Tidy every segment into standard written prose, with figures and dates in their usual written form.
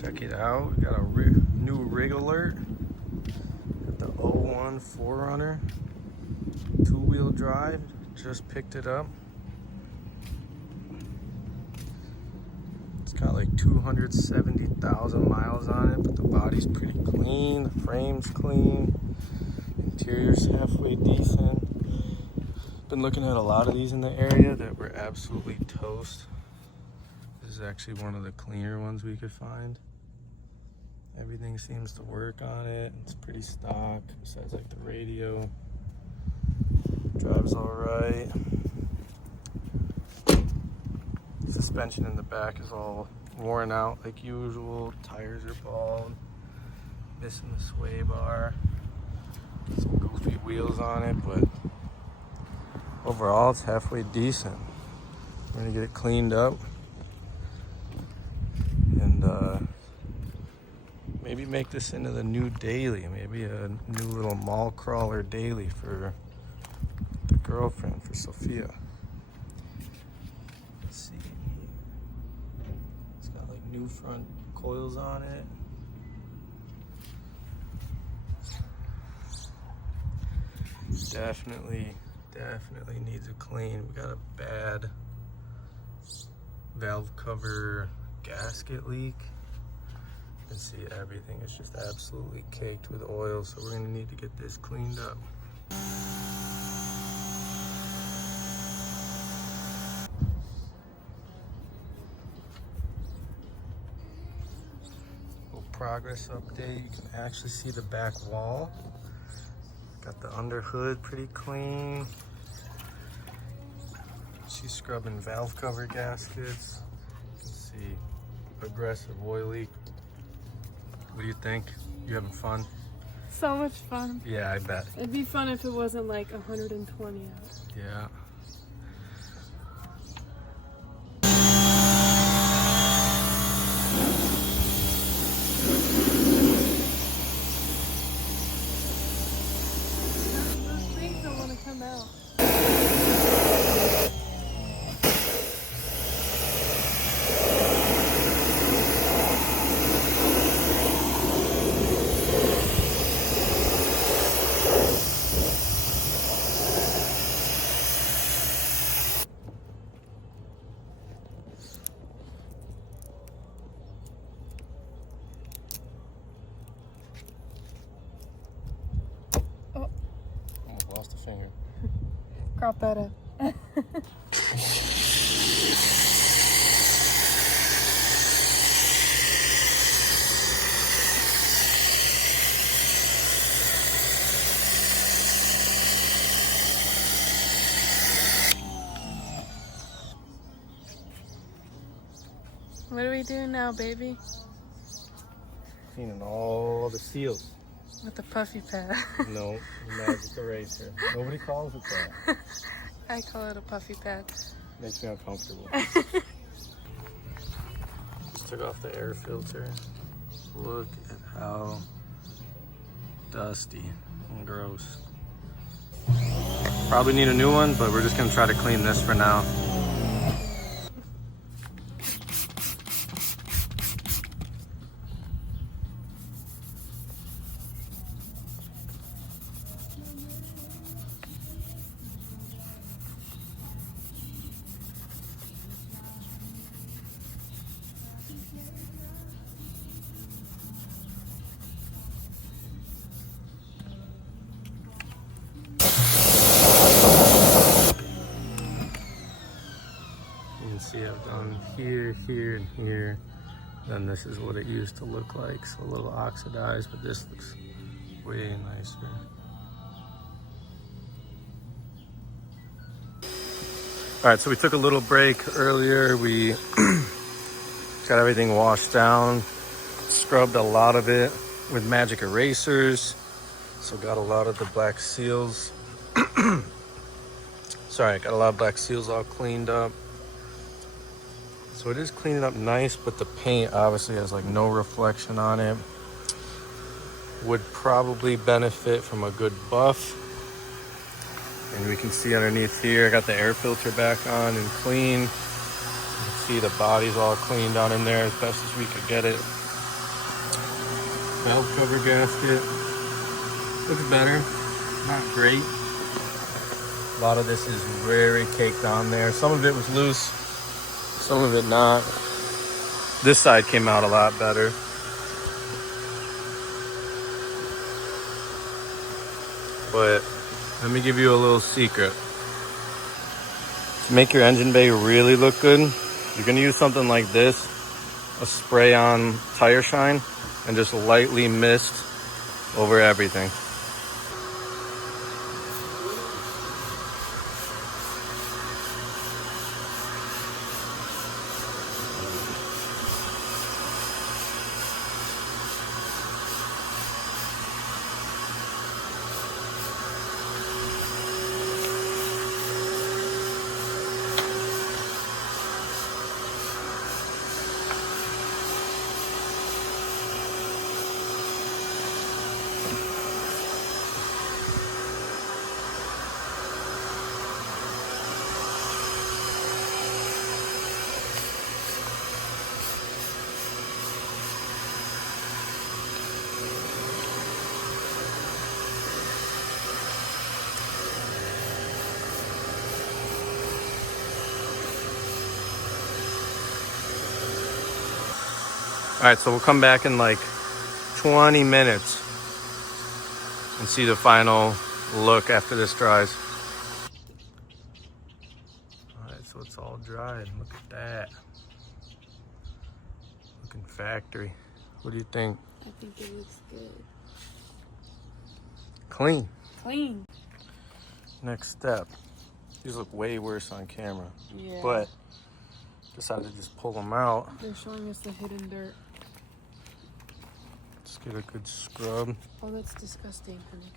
Check it out. We got a new rig alert. Got the 01 4Runner. 2-wheel drive. Just picked it up. It's got like 270,000 miles on it, but the body's pretty clean. The frame's clean. Interior's halfway decent. Been looking at a lot of these in the area that were absolutely toast. This is actually one of the cleaner ones we could find. Everything seems to work on it. It's pretty stock, besides like the radio. Drives all right. Suspension in the back is all worn out like usual. Tires are bald. Missing the sway bar. Some goofy wheels on it, but overall it's halfway decent. We're gonna get it cleaned up and maybe make this into the new daily. Maybe a new little mall crawler daily for the girlfriend, for Sophia. Let's see. It's got like new front coils on it. Definitely needs a clean. We got a bad valve cover gasket leak. You can see everything is just absolutely caked with oil, so we're gonna need to get this cleaned up. Little progress update. You can actually see the back wall. Got the under hood pretty clean. She's scrubbing valve cover gaskets. You can see aggressive oil leak. What do you think? You having fun? So much fun. Yeah, I bet. It'd be fun if it wasn't like 120 out. Yeah. Those things don't want to come out. Lost a finger. Crop that up. What do we do now, baby? Cleaning all the seals. With the puffy pad. No, the magic eraser. Nobody calls it that. I call it a puffy pad. Makes me uncomfortable. Just took off the air filter. Look at how dusty and gross. Probably need a new one, but we're just gonna try to clean this for now. See, I've done here, here, and here. Then this is what it used to look like. So a little oxidized, but this looks way nicer. All right, so we took a little break earlier. We got everything washed down, scrubbed a lot of it with magic erasers. So got a lot of the black seals. Sorry, got a lot of black seals all cleaned up. So it is cleaning up nice, but the paint obviously has like no reflection on it. Would probably benefit from a good buff. And we can see underneath here, I got the air filter back on and clean. You can see the body's all clean down in there as best as we could get it. Valve cover gasket. Looks better. Not great. A lot of this is very caked on there. Some of it was loose, some of it not. This side came out a lot better. But let me give you a little secret. To make your engine bay really look good, you're gonna use something like this, a spray-on tire shine, and just lightly mist over everything. All right, so we'll come back in like 20 minutes and see the final look after this dries. All right, so it's all dried. Look at that. Looking factory. What do you think? I think it looks good. Clean. Clean. Next step. These look way worse on camera. Yeah. But decided to just pull them out. They're showing us the hidden dirt. Let's get a good scrub. Oh, that's disgusting, honey.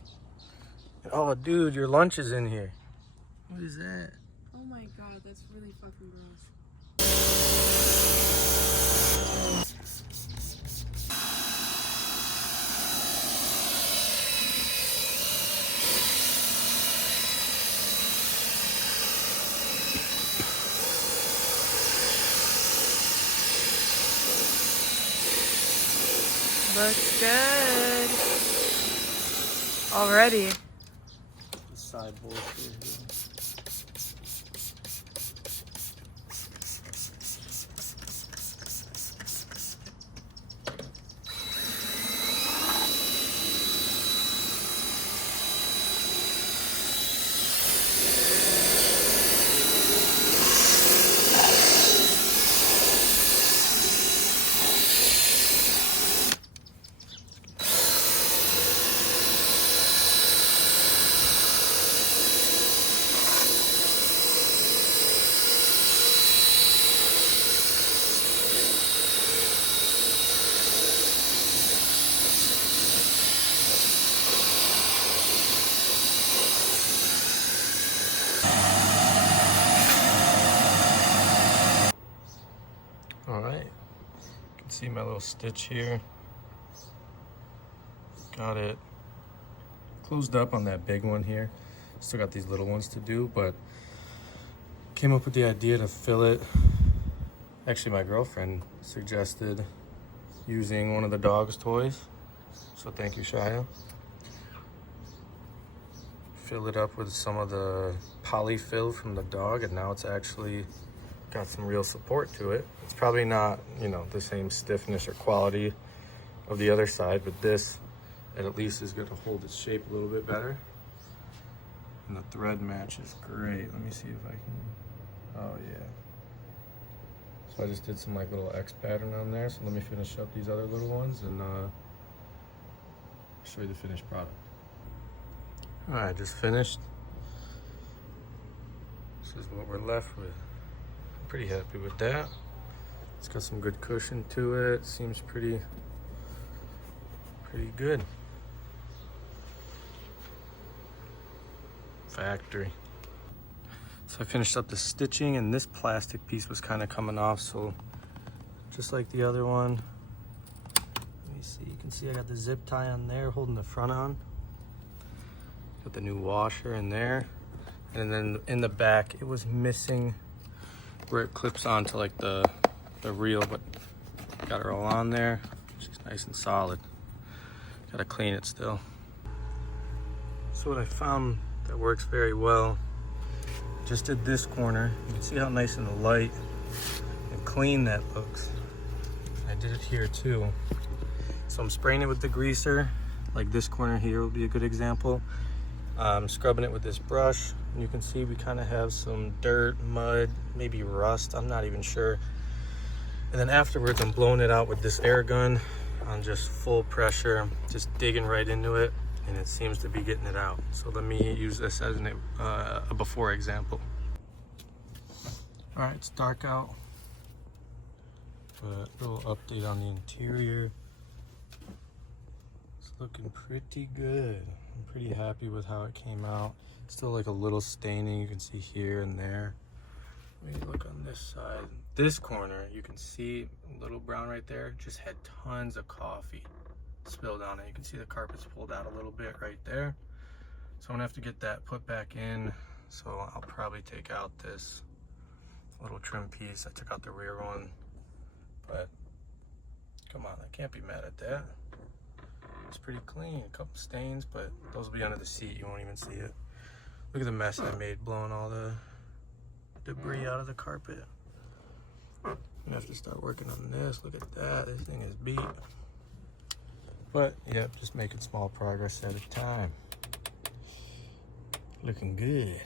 Oh, dude, your lunch is in here. What is that? Oh my god, that's really fucking gross. Looks good. Already. The side bullshit here. All right, you can see my little stitch here. Got it closed up on that big one here. Still got these little ones to do, but came up with the idea to fill it. Actually, my girlfriend suggested using one of the dog's toys. So thank you, Shia. Fill it up with some of the polyfill from the dog, and now it's actually got some real support to it. It's probably not, you know, the same stiffness or quality of the other side, but this at least is going to hold its shape a little bit better. And the thread match is great. Let me see if I can, oh yeah. So I just did some like little X pattern on there. So let me finish up these other little ones and show you the finished product. All right, just finished. This is what we're left with. I'm pretty happy with that. It's got some good cushion to it. Seems pretty good. Factory. So I finished up the stitching, and this plastic piece was kind of coming off, so just like the other one. Let me see, you can see I got the zip tie on there holding the front on. Got the new washer in there. And then in the back, it was missing where it clips onto like the reel, but got her all on there. She's nice and solid. Gotta clean it still. So what I found that works very well, just did this corner. You can see how nice in the light and clean that looks. I did it here too. So I'm spraying it with degreaser, like this corner here will be a good example. I'm scrubbing it with this brush, and you can see we kind of have some dirt, mud, maybe rust, I'm not even sure. And then afterwards I'm blowing it out with this air gun on just full pressure, just digging right into it, and it seems to be getting it out. So let me use this as a before example. All right, it's dark out, but a little update on the interior. It's looking pretty good. I'm pretty happy with how it came out. Still like a little staining you can see here and there. Let me look on this side. This corner, you can see a little brown right there, just had tons of coffee spilled on it. You can see the carpet's pulled out a little bit right there. So I'm gonna have to get that put back in. So I'll probably take out this little trim piece. I took out the rear one, but come on, I can't be mad at that. It's pretty clean, a couple stains, but those will be under the seat, you won't even see it. Look at the mess I made blowing all the debris out of the carpet. I'm gonna have to start working on this. Look at that, this thing is beat. But yeah, just making small progress at a time. Looking good.